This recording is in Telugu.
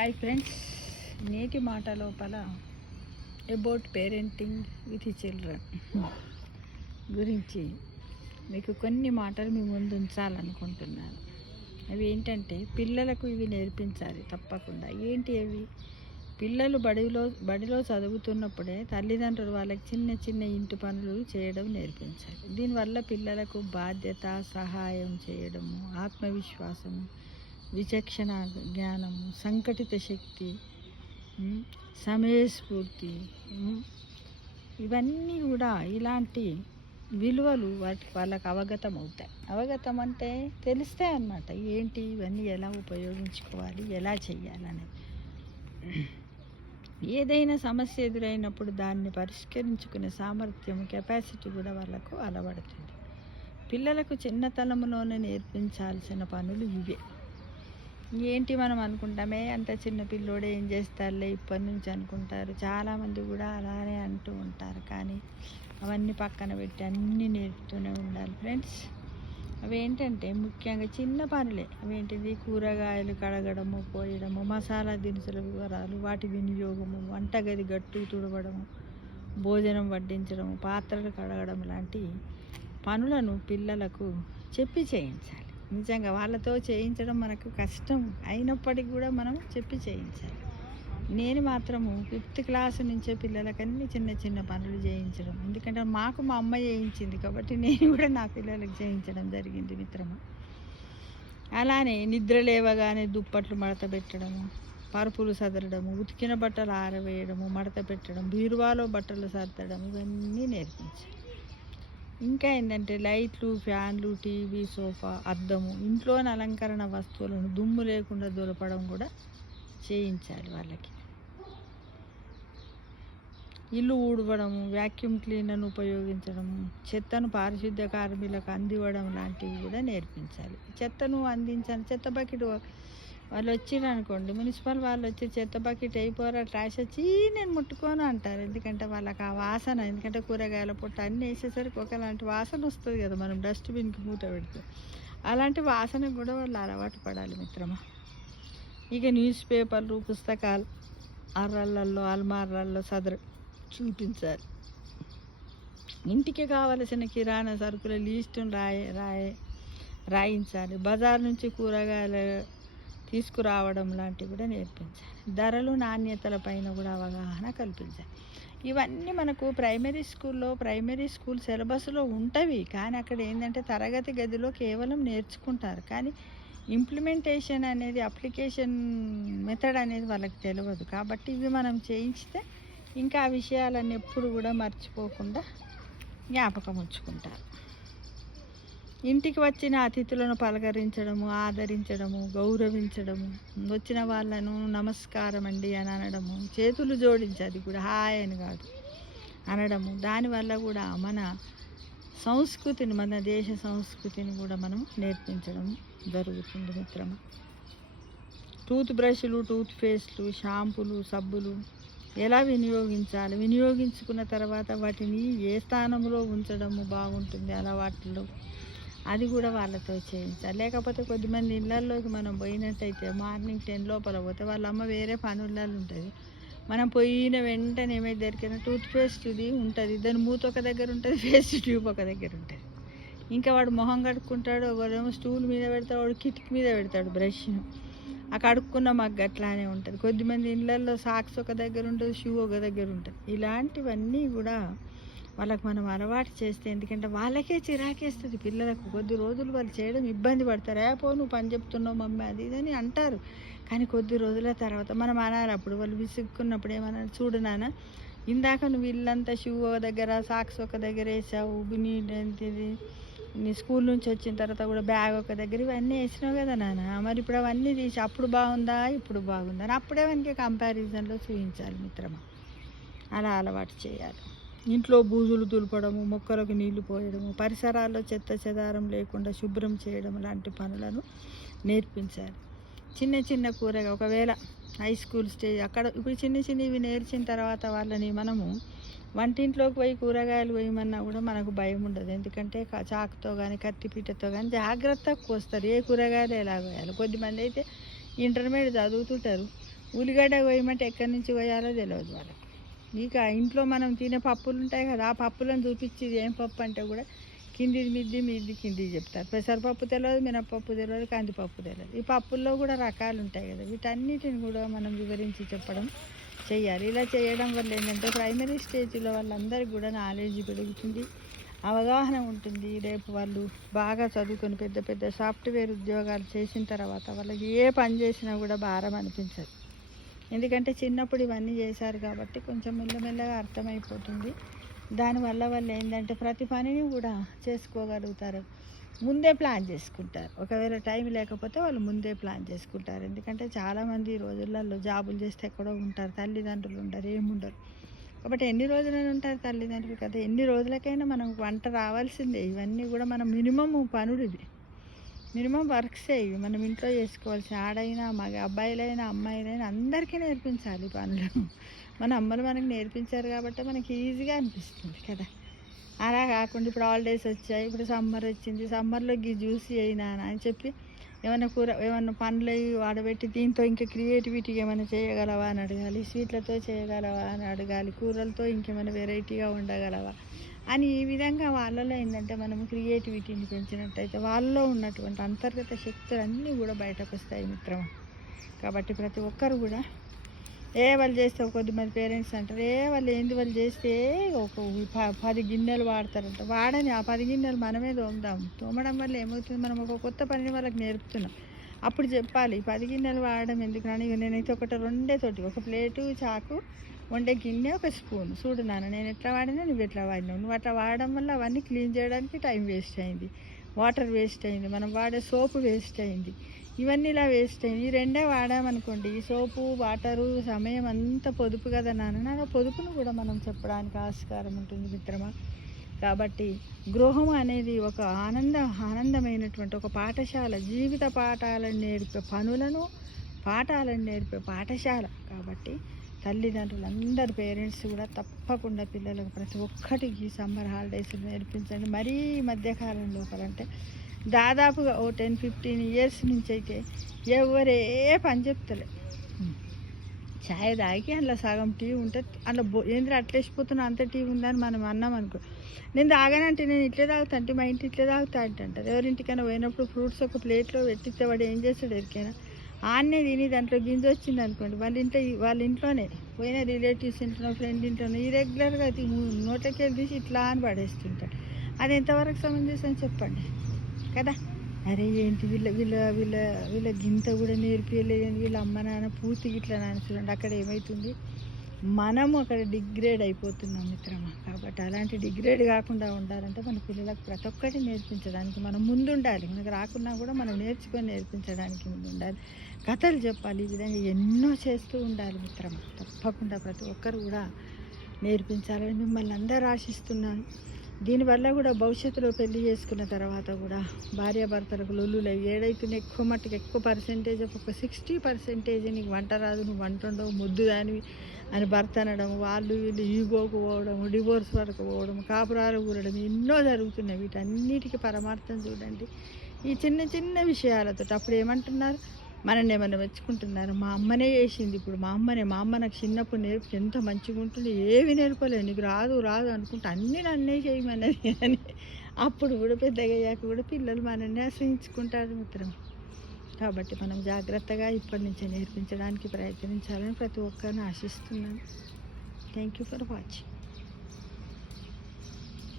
హాయ్ ఫ్రెండ్స్, నేటి మాట లోపల అబౌట్ పేరెంటింగ్ విత్ చిల్డ్రన్ గురించి మీకు కొన్ని మాటలు మీ ముందు ఉంచాలనుకుంటున్నాను. అవి ఏంటంటే, పిల్లలకు ఇవి నేర్పించాలి తప్పకుండా. ఏంటి అవి? పిల్లలు బడిలో చదువుతున్నప్పుడే తల్లిదండ్రులు వాళ్ళకి చిన్న చిన్న ఇంటి పనులు చేయడం నేర్పించాలి. దీనివల్ల పిల్లలకు బాధ్యత, సహాయం చేయడము, ఆత్మవిశ్వాసము, విచక్షణ జ్ఞానము, సంఘటిత శక్తి, సమయస్ఫూర్తి, ఇవన్నీ కూడా ఇలాంటి విలువలు వాళ్ళకు అవగతం అవుతాయి. అవగతం అంటే తెలుస్తాయి అన్నమాట. ఏంటి ఇవన్నీ ఎలా ఉపయోగించుకోవాలి, ఎలా చెయ్యాలని. ఏదైనా సమస్య ఎదురైనప్పుడు దాన్ని పరిష్కరించుకునే సామర్థ్యం, కెపాసిటీ కూడా వాళ్ళకు అలవడుతుంది. పిల్లలకు చిన్నతనంలోనే నేర్పించాల్సిన పనులు ఇవే. ఏంటి మనం అనుకుంటామే, అంత చిన్న పిల్లోడే ఏం చేస్తారులే ఇప్పటి నుంచి అనుకుంటారు. చాలామంది కూడా అలానే అంటూ ఉంటారు. కానీ అవన్నీ పక్కన పెట్టి అన్నీ నేర్పుతూనే ఉండాలి ఫ్రెండ్స్. అవేంటంటే ముఖ్యంగా చిన్న పనులే. అవేంటిది? కూరగాయలు కడగడము, పోయడము, మసాలా దినుసుల వివరాలు, వాటి వినియోగము, వంటగది గట్టు తుడవడము, భోజనం వడ్డించడము, పాత్రలు కడగడం లాంటి పనులను పిల్లలకు చెప్పి చేయించాలి. నిజంగా వాళ్ళతో చేయించడం మనకు కష్టం అయినప్పటికీ కూడా మనం చెప్పి చేయించాలి. నేను మాత్రము 5th క్లాస్ నుంచే పిల్లలకన్నీ చిన్న చిన్న పనులు చేయించడం. ఎందుకంటే మాకు మా అమ్మ చేయించింది కాబట్టి నేను కూడా నా పిల్లలకు చేయించడం జరిగింది మిత్రమా. అలానే నిద్ర లేవగానే దుప్పట్లు మడత పెట్టడము, పరుపులు సదరడము, ఉతికిన బట్టలు ఆరవేయడము, మడత పెట్టడం, బీరువాలో బట్టలు సర్దడం, ఇవన్నీ నేర్పించాలి. ఇంకా ఏంటంటే లైట్లు, ఫ్యాన్లు, టీవీ, సోఫా, అద్దము, ఇంట్లోని అలంకరణ వస్తువులను దుమ్ము లేకుండా దులపడం కూడా చేయించాలి వాళ్ళకి. ఇల్లు ఊడవడము, వ్యాక్యూమ్ క్లీనర్ను ఉపయోగించడము, చెత్తను పారిశుద్ధ్య కార్మికులకు అందివ్వడం లాంటివి కూడా నేర్పించాలి. చెత్తను అందించాలి. చెత్త బకెట్ వాళ్ళు వచ్చిరనుకోండి, మున్సిపల్ వాళ్ళు వచ్చి చెత్త బకెట్ అయిపోరా, ట్రాష్ వచ్చి నేను ముట్టుకోను అంటారు. ఎందుకంటే వాళ్ళకి ఆ వాసన, ఎందుకంటే కూరగాయల పొట్ట అన్నీ వేసేసరికి ఒకలాంటి వాసన వస్తుంది కదా మనం డస్ట్బిన్కి మూత పెడితే. అలాంటి వాసనకు కూడా వాళ్ళు అలవాటు పడాలి మిత్రమా. ఇక న్యూస్ పేపర్లు, పుస్తకాలు అర్రళ్ళల్లో, అల్మార్లలో చూపించాలి. ఇంటికి కావలసిన కిరాణా సరుకుల లిస్టును రాయించాలి. బజార్ నుంచి కూరగాయలు తీసుకురావడం లాంటివి కూడా నేర్పించాలి. ధరలు, నాణ్యతల పైన కూడా అవగాహన కల్పించాలి. ఇవన్నీ మనకు ప్రైమరీ స్కూల్ సిలబస్లో ఉంటవి. కానీ అక్కడ ఏంటంటే తరగతి గదిలో కేవలం నేర్చుకుంటారు. కానీ ఇంప్లిమెంటేషన్ అనేది, అప్లికేషన్ మెథడ్ అనేది వాళ్ళకి తెలియదు. కాబట్టి ఇవి మనం చేయించితే ఇంకా ఆ విషయాలన్నీ ఎప్పుడు కూడా మర్చిపోకుండా జ్ఞాపకం ఉంచుకుంటారు. ఇంటికి వచ్చిన అతిథులను పలకరించడము, ఆదరించడము, గౌరవించడము, వచ్చిన వాళ్ళను నమస్కారం అండి అని అనడము, చేతులు జోడించి, అది కూడా హాయ్ అని కాదు అనడము. దానివల్ల కూడా మన సంస్కృతిని, మన దేశ సంస్కృతిని కూడా మనం నేర్పించడం జరుగుతుంది మిత్రమా. టూత్ బ్రష్లు, టూత్ పేస్ట్లు, షాంపులు, సబ్బులు ఎలా వినియోగించాలి, వినియోగించుకున్న తర్వాత వాటిని ఏ స్థానంలో ఉంచడము బాగుంటుంది అలవాట్లో, అది కూడా వాళ్ళతో చేయించాలి. లేకపోతే కొద్దిమంది ఇళ్ళల్లోకి మనం పోయినట్టయితే మార్నింగ్ 10 లోపల పోతే వాళ్ళ అమ్మ వేరే పనులలో ఉంటుంది. మనం పోయిన వెంటనే ఏమైతే దొరికిన టూత్ పేస్ట్ది ఉంటుంది, దాని మూత ఒక దగ్గర ఉంటుంది, పేస్ట్ ట్యూబ్ ఒక దగ్గర ఉంటుంది. ఇంకా వాడు మొహం కడుక్కుంటాడు, ఒకడేమో స్టూల్ మీద పెడతాడు, వాడు కిటికీ మీద పెడతాడు బ్రష్ను. ఆ కడుక్కున్న మగ్గ అట్లానే ఉంటుంది. కొద్దిమంది ఇళ్ళల్లో సాక్స్ ఒక దగ్గర ఉంటుంది, షూ ఒక దగ్గర ఉంటుంది. ఇలాంటివన్నీ కూడా వాళ్ళకి మనం అలవాటు చేస్తే, ఎందుకంటే వాళ్ళకే చిరాకేస్తుంది పిల్లలకు. కొద్ది రోజులు వాళ్ళు చేయడం ఇబ్బంది పడతారు. నువ్వు పని చెప్తున్నావు మమ్మీ అది ఇదని అంటారు. కానీ కొద్ది రోజుల తర్వాత మనం అనాలి. అప్పుడు వాళ్ళు విసుక్కున్నప్పుడు ఏమన్నారు, చూడు నాన్న, ఇందాక నువ్వు ఇల్లంతా షూ ఒక దగ్గర, సాక్స్ ఒక దగ్గర వేసావు, నీ స్కూల్ నుంచి వచ్చిన తర్వాత కూడా బ్యాగ్ ఒక దగ్గర, ఇవన్నీ వేసినావు కదా నాన్న, మరి ఇప్పుడు అవన్నీ తీసి అప్పుడు బాగుందా ఇప్పుడు బాగుందా అని అప్పుడే మనకి కంపారిజన్లో చూపించాలి మిత్రమా. అలా అలవాటు చేయాలి. ఇంట్లో బూజులు దులపడము, మొక్కలకు నీళ్లు పోయడము, పరిసరాల్లో చెత్త చెదారం లేకుండా శుభ్రం చేయడం లాంటి పనులను నేర్పించాలి. చిన్న చిన్న కూరగా, ఒకవేళ హై స్కూల్ స్టేజ్ అక్కడ ఇప్పుడు చిన్నవి నేర్చిన తర్వాత వాళ్ళని మనము వంటింట్లోకి పోయి కూరగాయలు వేయమన్నా కూడా మనకు భయం ఉండదు. ఎందుకంటే చాకుతో కానీ కత్తిపీటతో కానీ జాగ్రత్తగా కోస్తారు ఏ కూరగాయలు ఎలా వేయాలి. కొద్దిమంది అయితే ఇంటర్మీడియట్ చదువుతుంటారు, ఉల్లిగడ్డ కోయమంటే ఎక్కడి నుంచి కోయాలో తెలియదు వాళ్ళకి. ఇక ఇంట్లో మనం తినే పప్పులు ఉంటాయి కదా, ఆ పప్పులను చూపించి ఇది ఏం పప్పు అంటే కూడా కిందిది మిద్ది మీది కిందిది చెప్తారు. పెసరపప్పు తెలియదు, మినపప్పు తెలియదు, కందిపప్పు తెలియదు. ఈ పప్పుల్లో కూడా రకాలు ఉంటాయి కదా, వీటన్నిటిని కూడా మనం వివరించి చెప్పడం చేయాలి. ఇలా చేయడం వల్ల ఏంటంటే ప్రైమరీ స్టేజ్లో వాళ్ళందరికీ కూడా నాలెడ్జ్ పెరుగుతుంది, అవగాహన ఉంటుంది. రేపు వాళ్ళు బాగా చదువుకొని పెద్ద పెద్ద సాఫ్ట్వేర్ ఉద్యోగాలు చేసిన తర్వాత వాళ్ళకి ఏ పని చేసినా కూడా భారం అనిపించదు. ఎందుకంటే చిన్నప్పుడు ఇవన్నీ చేశారు కాబట్టి కొంచెం మెల్లమెల్లగా అర్థమైపోతుంది. దానివల్ల వాళ్ళు ఏంటంటే ప్రతి పనిని కూడా చేసుకోగలుగుతారు, ముందే ప్లాన్ చేసుకుంటారు. ఒకవేళ టైం లేకపోతే వాళ్ళు ముందే ప్లాన్ చేసుకుంటారు. ఎందుకంటే చాలామంది ఈ రోజులలో జాబులు చేస్తే ఎక్కడో ఉంటారు, తల్లిదండ్రులు ఉండరు, ఏముండరు. కాబట్టి ఎన్ని రోజులైనా ఉంటారు తల్లిదండ్రులు కదా, ఎన్ని రోజులకైనా మనం వంట రావాల్సిందే. ఇవన్నీ కూడా మనం మినిమం పనులు, ఇవి మినిమం వర్క్సే, ఇవి మనం ఇంట్లో చేసుకోవాల్సి. ఆడైనా మగ అబ్బాయిలైనా అమ్మాయిలైనా అందరికీ నేర్పించాలి ఈ పనులు. మన అమ్మలు మనకు నేర్పించారు కాబట్టి మనకి ఈజీగా అనిపిస్తుంది కదా. అలా కాకుండా ఇప్పుడు హాలిడేస్ వచ్చాయి, ఇప్పుడు సమ్మర్ వచ్చింది, సమ్మర్లో గీ జ్యూసీ అయినా అని చెప్పి ఏమైనా కూర ఏమన్నా పండ్లు వాడబెట్టి దీంతో ఇంకా క్రియేటివిటీ ఏమైనా చేయగలవా అని అడగాలి, స్వీట్లతో చేయగలవా అని అడగాలి, కూరలతో ఇంకేమైనా వెరైటీగా ఉండగలవా అని. ఈ విధంగా వాళ్ళలో ఏంటంటే మనం క్రియేటివిటీని పెంచినట్టయితే వాళ్ళలో ఉన్నటువంటి అంతర్గత శక్తులు అన్నీ కూడా బయటకు వస్తాయి మిత్రమా. కాబట్టి ప్రతి ఒక్కరు కూడా వాళ్ళు చేస్తే కొద్దిమంది పేరెంట్స్ అంటారు వాళ్ళు ఏంది వాళ్ళు చేస్తే ఒక 10 గిన్నెలు వాడతారంట. వాడని ఆ 10 గిన్నెలు మనమే తోముదాం. తోమడం వల్ల ఏమవుతుంది, మనం ఒక కొత్త పనిని వాళ్ళకి నేర్పుతున్నాం. అప్పుడు చెప్పాలి 10 గిన్నెలు వాడడం ఎందుకు రాని, నేనైతే రెండేతోటి ఒక ప్లేటు, చాకు, వండే గిన్నె, ఒక స్పూన్, చూడు నాన్న నేను ఎట్లా వాడినా నువ్వు ఎట్లా వాడినావు. నువ్వు అట్లా వాడడం వల్ల అవన్నీ క్లీన్ చేయడానికి టైం వేస్ట్ అయింది, వాటర్ వేస్ట్ అయింది, మనం వాడే సోపు వేస్ట్ అయింది, ఇవన్నీ ఇలా వేస్ట్ అయింది. ఈ రెండే వాడామనుకోండి, ఈ సోపు వాటరు సమయం అంతా పొదుపు కదా నాన్న. పొదుపును కూడా మనం చెప్పడానికి ఆస్కారం ఉంటుంది మిత్రమా. కాబట్టి గృహం అనేది ఒక ఆనందమైనటువంటి ఒక పాఠశాల, జీవిత పాఠాలను నేర్పే పాఠాలను నేర్పే పాఠశాల. కాబట్టి తల్లిదండ్రులందరూ పేరెంట్స్ కూడా తప్పకుండా పిల్లలకు ప్రతి ఒక్కటికి సమ్మర్ హాలిడేస్ నేర్పించండి. మరీ మధ్యకాలం లోపలంటే దాదాపుగా 10-15 ఇయర్స్ నుంచి అయితే ఎవరే పని చెప్తలే. ఛాయ్ తాగి అందులో సగం టీ ఉంటే అందులో ఏంద్ర అట్లేసిపోతున్నా అంత టీ ఉందని మనం అన్నాం అనుకో. నేను తాగానంటే నేను ఇట్లే తాగుతా అంటే మా ఇంటి ఇట్లే తాగుతా అంటారు. ఎవరింటికైనా పోయినప్పుడు ఫ్రూట్స్ ఒక ప్లేట్లో పెట్టితే వాడు ఏం చేస్తాడు ఎరికైనా, ఆన్నే తిని దాంట్లో గింజ వచ్చింది అనుకోండి, వాళ్ళ ఇంట్లోనే పోయిన రిలేటివ్స్ ఇంట్లో, ఫ్రెండ్ ఇంట్లోనే ఇరెగ్యులర్గా నోట్లకి తీసి ఇట్లా అని పడేస్తుంటాడు. అది ఎంతవరకు సమంజసం చెప్పండి కదా. అరే ఏంటి వీళ్ళ వీళ్ళ వీళ్ళ వీళ్ళ గింత కూడా నేర్పియలేదు, వీళ్ళ అమ్మ నాన్న పూర్తిగా ఇట్లా నాన్న చూడండి. అక్కడ ఏమవుతుంది, మనము అక్కడ డిగ్రేడ్ అయిపోతున్నాం మిత్రమా. కాబట్టి అలాంటి డిగ్రేడ్ కాకుండా ఉండాలంటే మన పిల్లలకు ప్రతి ఒక్కటి నేర్పించడానికి మనం ముందుండాలి. మనకు రాకున్నా కూడా మనం నేర్చుకొని నేర్పించడానికి ముందుండాలి. కథలు చెప్పాలి, ఈ విధంగా ఎన్నో చేస్తూ ఉండాలి మిత్రమా. తప్పకుండా ప్రతి ఒక్కరు కూడా నేర్పించాలని మిమ్మల్ని అందరూ ఆశిస్తున్నాను. దీనివల్ల కూడా భవిష్యత్తులో పెళ్లి చేసుకున్న తర్వాత కూడా భార్యాభర్తలకు లొల్లులు ఏడైతున్నా ఎక్కువ పర్సెంటేజ్ ఒక 60% నీకు వంట రాదు, నువ్వు వంట ఉండవు, ముద్దు దానివి అని భర్త అనడం, వాళ్ళు వీళ్ళు ఈగోకు పోవడం, డివోర్స్ వరకు పోవడం, కాపురాలు కూరడం ఎన్నో జరుగుతున్నాయి. వీటన్నిటికీ పరమార్థం చూడండి ఈ చిన్న చిన్న విషయాలతో. అప్పుడు ఏమంటున్నారు, మనల్ని ఏమన్నా మెచ్చుకుంటున్నారు, మా అమ్మనే చేసింది, ఇప్పుడు మా అమ్మ నాకు చిన్నప్పుడు నేర్పి ఎంత మంచిగా ఉంటుంది, ఏవి నేర్పలేదు, నీకు రాదు అనుకుంటే అన్నీ నన్నే చేయమన్నది అని. అప్పుడు కూడా పెద్దగా అయ్యాక కూడా పిల్లలు మనల్ని ఆశ్రయించుకుంటారు మిత్రం. కాబట్టి మనం జాగ్రత్తగా ఇప్పటి నుంచే నేర్పించడానికి ప్రయత్నించాలని ప్రతి ఒక్కరిని ఆశిస్తున్నాను. Thank you for watching.